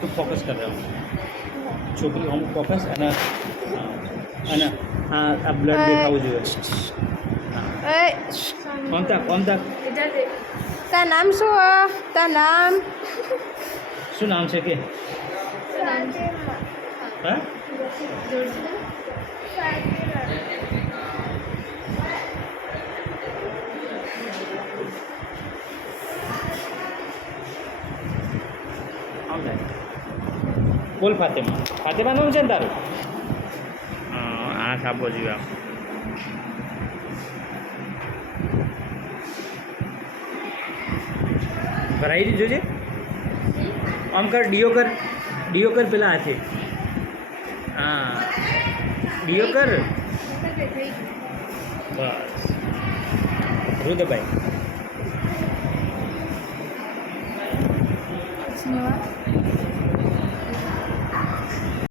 તું ફોકસ કર રહ્યો છોકરી અમુક ફોકસ અને આ બ્લડ દેખાવું જોઈએ કોણ તક તાર નામ શું તાર નામ શું નામ છે કે હા બોલ ફાતેમા નામ છે ને તારું આંખ આપવો જોઈએ આમ ભરાઈ દીધું છે આમ કર ડીઓ કર પેલા હાથે હા ડીઓ કર બસ રુદભાઈ